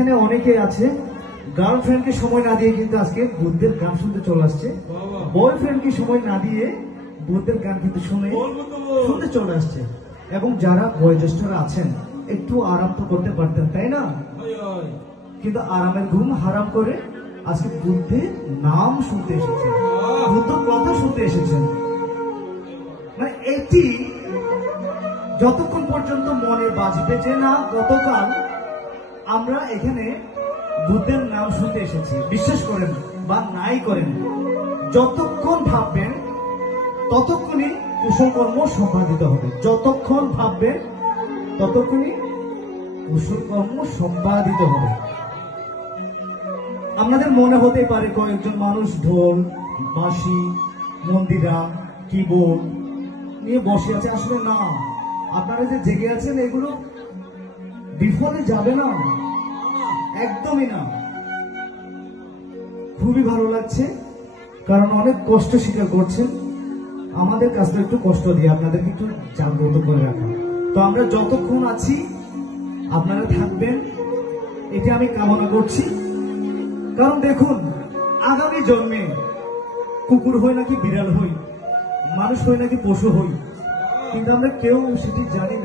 এখানে অনেকে আছে গার্লফ্রেন্ডকে সময় না দিয়ে কিন্তু আজকে বুদ্ধের গান শুনতে চলে আসছে, বয়ফ্রেন্ডকে সময় না দিয়ে বুদ্ধের গান কিন্তু শুনতে চলে আসছে। এবং যারা বয়োজ্যেষ্ঠরা আছেন একটু আরাম তো করতে পারতেন, তাই না? কিন্তু আরামের ঘুম হারাম করে আজকে বুদ্ধের নাম শুনতে এসেছেন, বুদ্ধ কথা শুনতে এসেছেন। মানে এটি যতক্ষণ পর্যন্ত মনে বাজবে যে না গতকাল আমরা এখানে বুদ্ধের নাম শুনতে এসেছি, বিশ্বাস করেন বা নাই করেন, যতক্ষণ ভাববেন ততক্ষণই কুশল কর্ম সম্পাদিত হবে। যতক্ষণ ভাববেন ততক্ষণই কুশল কর্ম সম্পাদিত হবে। আপনাদের মনে হতে পারে কয়েকজন মানুষ ঢোল, বাঁশি, মন্দিরা, কিবোর্ড নিয়ে বসে আছে। আসলে না, আপনারা যে জেগে আছেন এগুলো বিফলে যাবে না, একদমই না। খুবই ভালো লাগছে, কারণ অনেক কষ্ট স্বীকার করছেন। আমাদের কাজটা একটু কষ্ট দিয়ে আপনাদেরকে একটু জাগ্রত করে রাখা। তো আমরা যতক্ষণ আছি আপনারা থাকবেন, এটা আমি কামনা করছি। কারণ দেখুন, আগামী জন্মে কুকুর হই নাকি বিড়াল হই, মানুষ হই নাকি পশু হই, কিন্তু আমরা কেউ সেটি জানি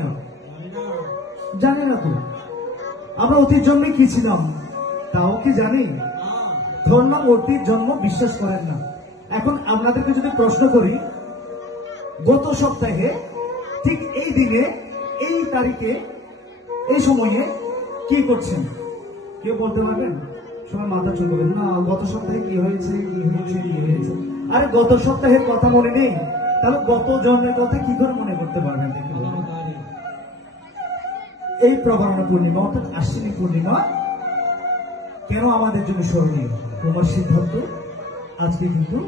না তো। আমরা অতীত জন্মে কি ছিলাম তাও কি জানি? ধরলাম অতীত জন্ম, বিশ্বাস করেন না। এখন আপনাদেরকে যদি প্রশ্ন করি, গত সপ্তাহে ঠিক এই দিনে, এই তারিখে, এই সময়ে কি করছেন, কেউ বলতে পারবেন? সবাই মাথা চুলবেন না, গত সপ্তাহে কি হয়েছে। আরে গত সপ্তাহের কথা মনে নেই, তাহলে গত জন্মের কথা কি করে মনে করতে পারবেন? এই প্রবারণা পূর্ণিমা অর্থাৎ আশ্বিনী পূর্ণিমা কেন আমাদের জন্য স্মরণীয়? কুমার সিদ্ধার্থ আজকে কিন্তু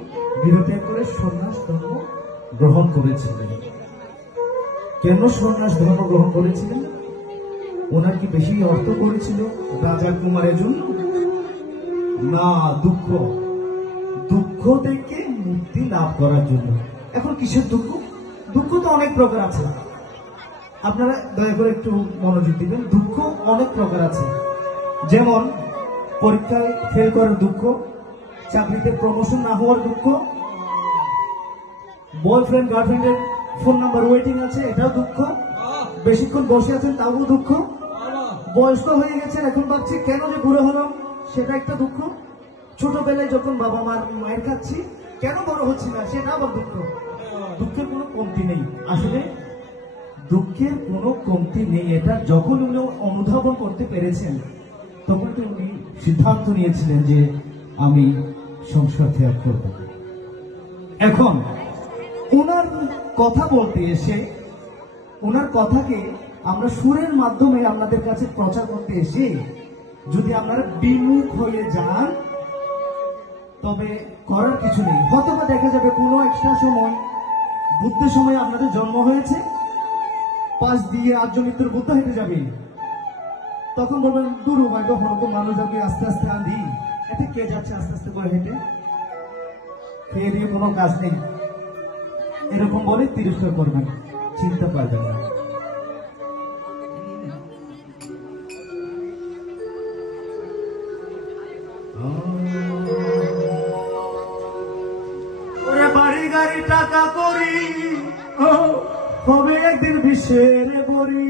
বিরত্যাগ করে সন্ন্যাস ধর্ম গ্রহণ করেছিলেন। কেন সন্ন্যাস ধর্ম গ্রহণ করেছিলেন? ওনার কি বেশি অর্থ করেছিল রাজা কুমারের জন্য? না, দুঃখ থেকে মুক্তি লাভ করার জন্য। এখন কিসের দুঃখ? দুঃখ তো অনেক প্রকার আছে, আপনারা দয়া করে একটু মনোযোগ দিবেন। দুঃখ অনেক প্রকার আছে, যেমন পরীক্ষায় ফেল করার দুঃখ, চাকরিতে প্রমোশন না হওয়ার দুঃখ, বয়ফ্রেন্ড গার্লফ্রেন্ডের ফোন নাম্বার ওয়েটিং আছে, এটাও দুঃখ, বেশিক্ষণ বসে আছেন তাও দুঃখ, বয়স্ক হয়ে গেছেন এখন ভাবছি কেন যে বুড়ো হলাম, সেটা একটা দুঃখ, ছোটবেলায় যখন বাবা মায়ের খাচ্ছি কেন বড় হচ্ছি না, সেটা আবার দুঃখ। দুঃখের কোনো কমতি নেই, আসলে দুঃখের কোনো কমতি নেই। এটা যখন উনি অনুধাবন করতে পেরেছেন তখন তো উনি সিদ্ধান্ত নিয়েছিলেন যে আমি সংসার ত্যাগ করব। এখন ওনার কথা বলতে এসে, ওনার কথাকে আমরা সুরের মাধ্যমে আপনাদের কাছে প্রচার করতে এসে যদি আপনারা বিমুখ হয়ে যান তবে করার কিছু নেই। হয়তোবা দেখা যাবে কোনো একটা সময়, বুদ্ধের সময় আপনাদের জন্ম হয়েছে, পাশ দিয়ে আর্যমিত্রের বুদ্ধ হেঁটে যাবে, তখন বলবেন দূর হয়তো হয়তো মানুষ যাবে আস্তে আস্তে আঁধি, এতে কে যাচ্ছে আস্তে আস্তে করে হেঁটে, খেয়ে দিয়ে কোনো কাজ নেই, এরকম বলে তিরস্কার করবেন, চিন্তা পারবেন না। ওরে বাড়ি গাড়ি টাকা করি, হবে একদিন বিশ্বের বড়ি।